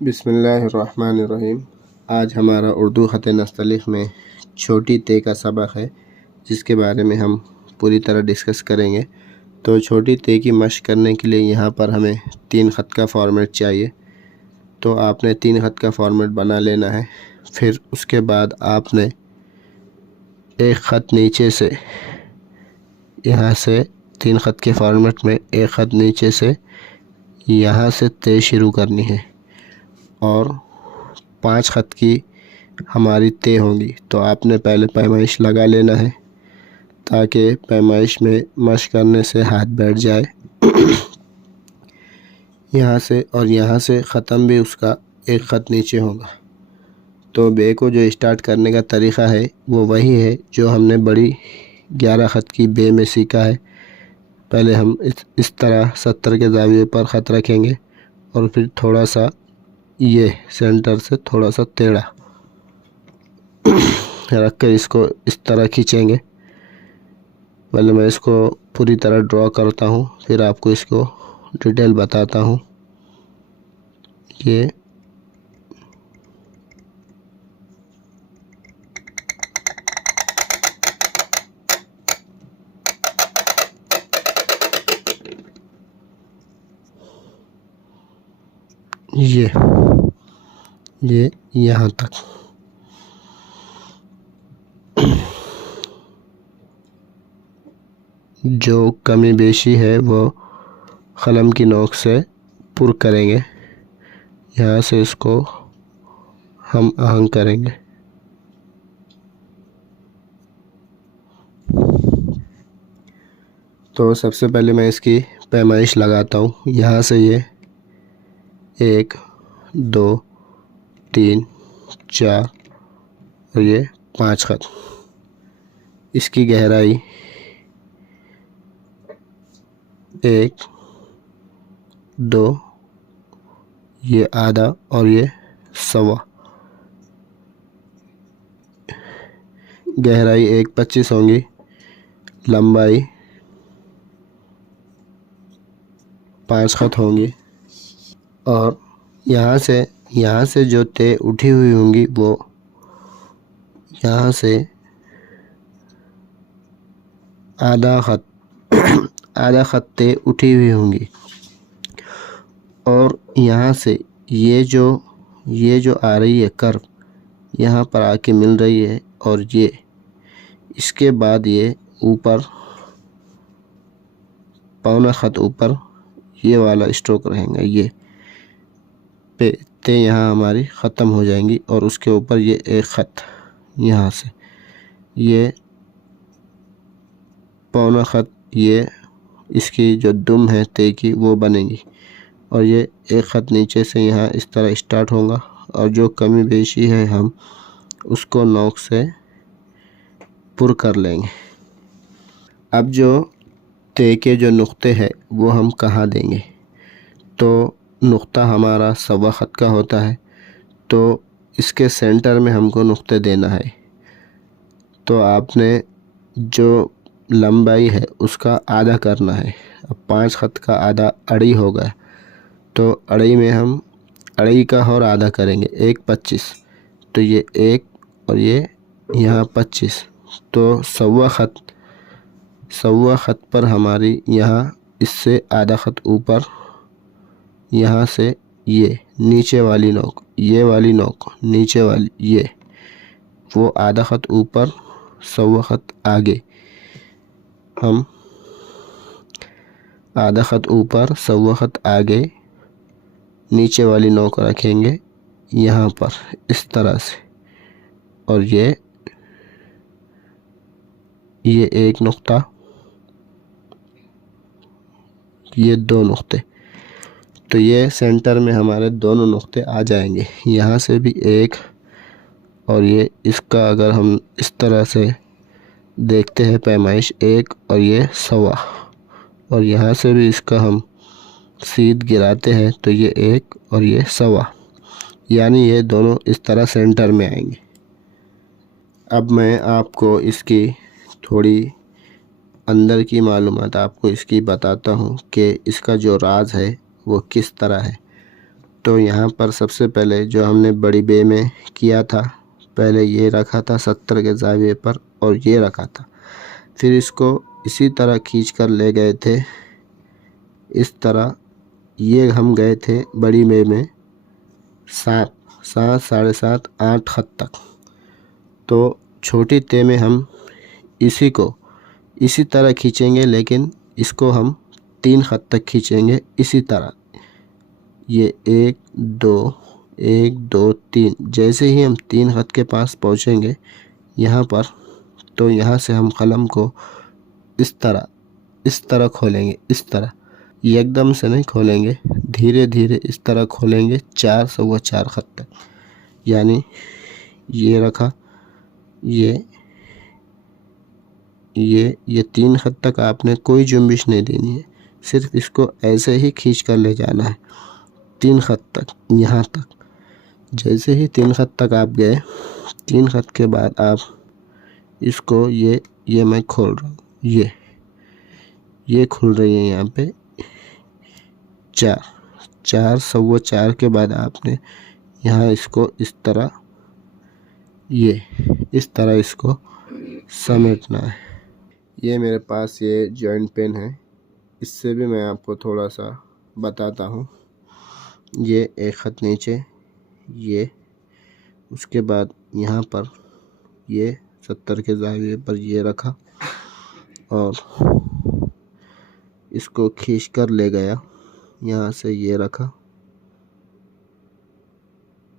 बिस्मिल्लाहिर्रहमानिर्रहीम। आज हमारा उर्दू ख़त नस्तलिक़ में छोटी ते का सबक है, जिसके बारे में हम पूरी तरह डिस्कस करेंगे। तो छोटी ते की मशक़ करने के लिए यहाँ पर हमें 3 ख़त का फॉर्मेट चाहिए। तो आपने 3 ख़त का फॉर्मेट बना लेना है। फिर उसके बाद आपने एक ख़त नीचे से, यहाँ से 3 ख़त के फॉर्मेट में एक ख़त नीचे से यहाँ से ते शुरू करनी है और 5 ख़त की हमारी ते होंगी। तो आपने पहले पैमाइश लगा लेना है ताकि पैमाइश में मशक़ करने से हाथ बैठ जाए। यहाँ से और यहाँ से ख़त्म भी उसका एक ख़त नीचे होगा। तो बे को जो स्टार्ट करने का तरीक़ा है वो वही है जो हमने बड़ी 11 ख़त की बे में सीखा है। पहले हम इस तरह 70 के ज़ाविये पर ख़त रखेंगे और फिर थोड़ा सा ये सेंटर से थोड़ा सा टेढ़ा रख कर इसको इस तरह खींचेंगे। पहले मैं इसको पूरी तरह ड्रॉ करता हूँ, फिर आपको इसको डिटेल बताता हूँ। ये यहाँ तक। जो कमी बेशी है वो कलम की नोक से पुर करेंगे। यहाँ से इसको हम आहंग करेंगे। तो सबसे पहले मैं इसकी पैमाइश लगाता हूँ। यहाँ से ये 1 2 3 4 और ये 5 ख़त। इसकी गहराई 1 2, ये आधा और ये सवा। गहराई 1.25 होंगी, लंबाई 5 ख़त होंगी और यहाँ से जो ते उठी हुई होंगी वो यहाँ से आधा ख़त ते उठी हुई होंगी और यहाँ से ये जो आ रही है कर्व यहाँ पर आके मिल रही है और ये इसके बाद ये ऊपर पौना ख़त ऊपर ये वाला स्ट्रोक रहेगा। ये पे ते यहाँ हमारी ख़त्म हो जाएंगी और उसके ऊपर ये एक ख़त यहाँ से ये पौना ख़त ये इसकी जो दुम है ते की वो बनेगी और ये एक ख़त नीचे से यहाँ इस तरह स्टार्ट होगा और जो कमी बेशी है हम उसको नोक से पुर कर लेंगे। अब जो ते के जो नुक्ते हैं वो हम कहाँ देंगे? तो नुक्ता हमारा सवा ख़त का होता है, तो इसके सेंटर में हमको नुक्ते देना है। तो आपने जो लंबाई है उसका आधा करना है। अब 5 ख़त का आधा अड़ी होगा, तो अड़ी में हम अड़ी का और आधा करेंगे 1.25। तो ये 1 और ये यहाँ 25, तो सवा ख़त पर हमारी यहाँ इससे आधा ख़त ऊपर यहाँ से ये नीचे वाली नोक, ये वाली नोक नीचे वाली ये वो आधा ख़त ऊपर सवा ख़त आगे, हम आधा ख़त ऊपर सवा ख़त आगे नीचे वाली नोक रखेंगे यहाँ पर इस तरह से और ये एक नुक्ता, ये 2 नुक्ते। तो ये सेंटर में हमारे दोनों नुक्ते आ जाएंगे। यहाँ से भी एक और ये इसका अगर हम इस तरह से देखते हैं पैमाइश 1 और ये सवा, और यहाँ से भी इसका हम सीध गिराते हैं तो ये 1 और ये सवा, यानी ये दोनों इस तरह सेंटर में आएंगे। अब मैं आपको इसकी थोड़ी अंदर की मालूमात आपको इसकी बताता हूँ कि इसका जो राज है वो किस तरह है। तो यहाँ पर सबसे पहले जो हमने बड़ी बे में किया था, पहले ये रखा था 70 के ज़ाविये पर और ये रखा था। फिर इसको इसी तरह खींच कर ले गए थे, इस तरह ये हम गए थे बड़ी बे में 7, 7, 7.5, 8 खत तक। तो छोटी ते में हम इसी को इसी तरह खींचेंगे, लेकिन इसको हम 3 खत तक खींचेंगे इसी तरह। ये 1 2 1 2 3। जैसे ही हम 3 खत के पास पहुँचेंगे यहाँ पर, तो यहाँ से हम कलम को इस तरह खोलेंगे, इस तरह, एकदम से नहीं खोलेंगे, धीरे धीरे इस तरह खोलेंगे 4 सवा 4 खत तक। यानी ये रखा, ये 3 खत तक आपने कोई जुम्बिश नहीं देनी है, सिर्फ इसको ऐसे ही खींच कर ले जाना है 3 खत तक, यहाँ तक। जैसे ही 3 खत तक आप गए, 3 खत के बाद आप इसको ये मैं खोल रहा हूँ, ये खुल रही है यहाँ पे 4 सवा 4 के बाद आपने यहाँ इसको इस तरह इसको समेटना है। ये मेरे पास ये जॉइंट पेन है, इससे भी मैं आपको थोड़ा सा बताता हूँ। ये 1 खत नीचे, ये उसके बाद यहाँ पर ये 70 के ज़ाविये पर ये रखा और इसको खींच कर ले गया, यहाँ से ये रखा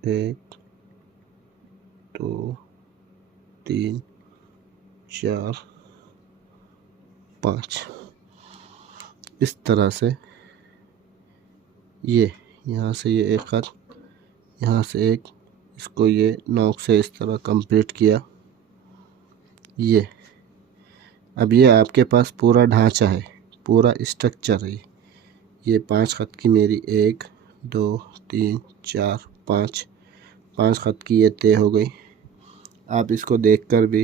1 2 3 4 5। इस तरह से ये यहाँ से ये 1 खत, यहाँ से 1, इसको ये नोक से इस तरह कंप्लीट किया। ये अब ये आपके पास पूरा ढांचा है, पूरा स्ट्रक्चर है। ये 5 खत की मेरी 1 2 3 4 5 खत की ये तय हो गई। आप इसको देखकर भी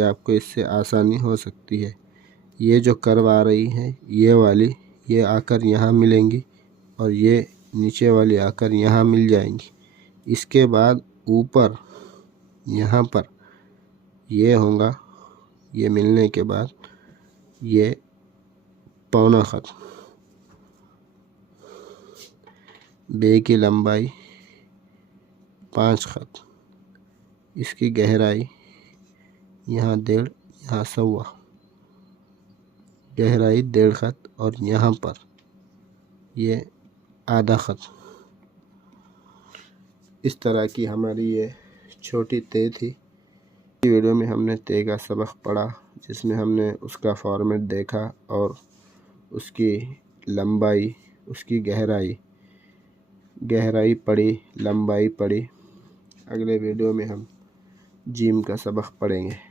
आपको इससे आसानी हो सकती है। ये जो कर्व आ रही है, ये वाली, ये आकर यहाँ मिलेंगी और ये नीचे वाली आकर यहाँ मिल जाएंगी। इसके बाद ऊपर यहाँ पर ये होगा, ये मिलने के बाद ये पौना खत, बे की लंबाई 5 खत, इसकी गहराई यहाँ 1.5, यहाँ सवा, गहराई 1.5 खत और यहाँ पर ये आधा खत। इस तरह की हमारी ये छोटी ते थी। इस वीडियो में हमने ते का सबक पढ़ा, जिसमें हमने उसका फॉर्मेट देखा और उसकी लंबाई, उसकी गहराई पढ़ी, लंबाई पढ़ी। अगले वीडियो में हम जीम का सबक पढ़ेंगे।